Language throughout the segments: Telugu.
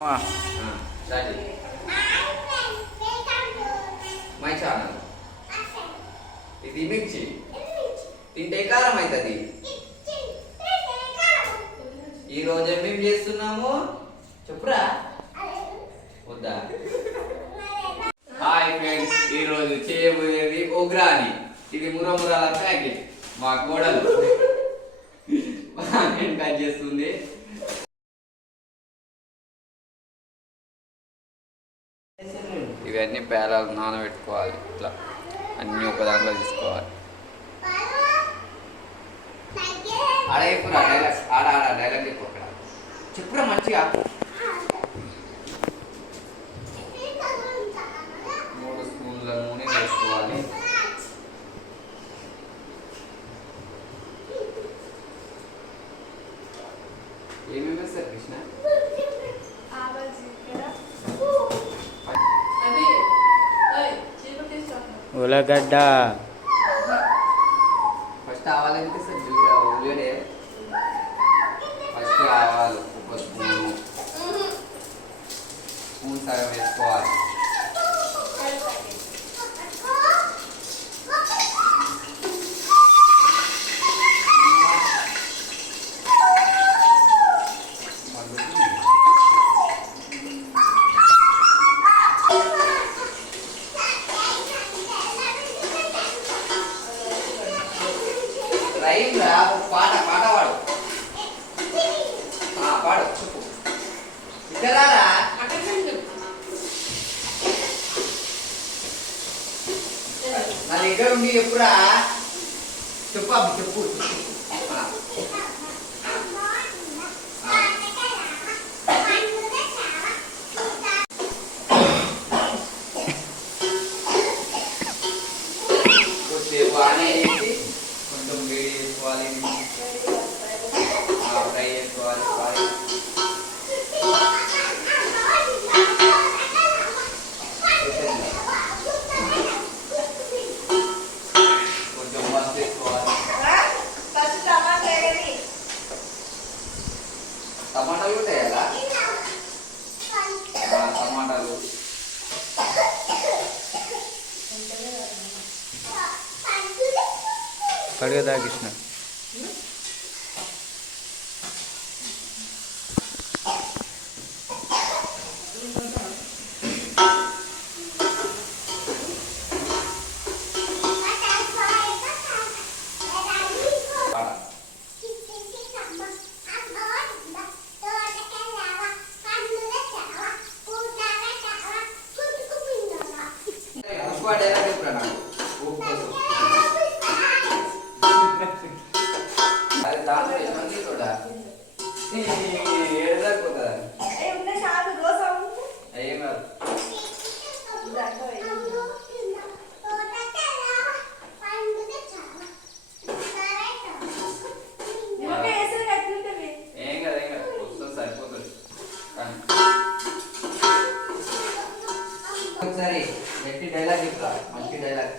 ఆ, మై ఛానల్ ఇది మిర్చి తింటే కారం అవుతుంది ఈ ఏమేం చేస్తున్నాము? చెప్పురా. వద్దా? హాయ్ ఫ్రెండ్స్ ఈ రోజు చేయబోయేది ఉగ్రాని. ఇది మురమురాల ప్యాకెట్ మా కోడలు కట్ చేస్తుంది. పేలాలు నానబెట్టుకోవాలి. ఇట్లా అన్నీ ఒక దాంట్లో తీసుకోవాలి. ఆడ చెప్పురా ఆడ ఆడ డైలాగ్ చెప్పు అక్కడ. చెప్పురా మంచిగా. మూడు స్పూన్ల నూనె వేసుకోవాలి. ఏమేమి వేస్తారు కృష్ణ? ఉలగడ్డ. ఫస్ట్ ఆవాలంటే సార్ ఉల్లిగడ్డ. ఫస్ట్ ఆవాలు ఒక స్పూను. స్పూన్ సగం వేసుకోవాలి. నా దగ్గర ఉండి చెప్పురా చెప్పు అబ్బు చెప్పు చెప్పు. हरे राधा कृष्ण దాంట్లో మంది కూడా ఏడలేకపోతుందా ఏం కాదు ఏం సరిపోతుంది ఒకసారి గట్టి డైలాగ్ చెప్పురా మంచి డైలాగ్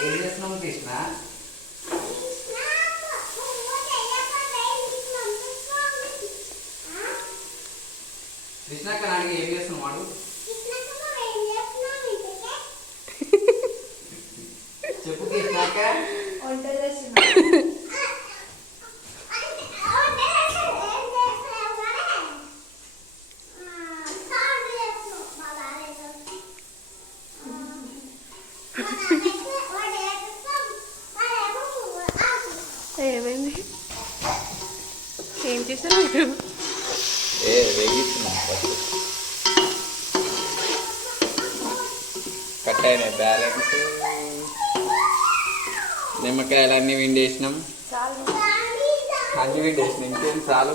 ఏం చేస్తున్నావు కృష్ణ? కృష్ణక్క అడిగి ఏం చేస్తున్నావు వాడు? చెప్పు కృష్ణక్క. ఏమైంది? ఏం చేశారు మీరు? Cut balance. నిమ్మకాయలు అన్నీ విండేసినాం అన్ని విండేసినాం. ఇంకేం చాలు?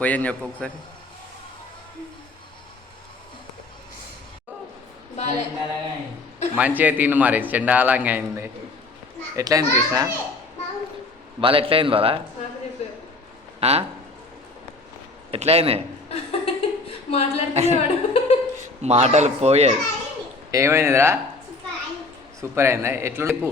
పోయని చెప్పు ఒకసారి. బాలే మంచిగా తిను మరి చెండాలంగా అయింది. ఎట్లయింది కృష్ణ? బాగా ఎట్లయింది బాలా? ఎట్లయింది? మాటలు పోయాయి. ఏమైందిరా? సూపర్ అయిందా? ఆ.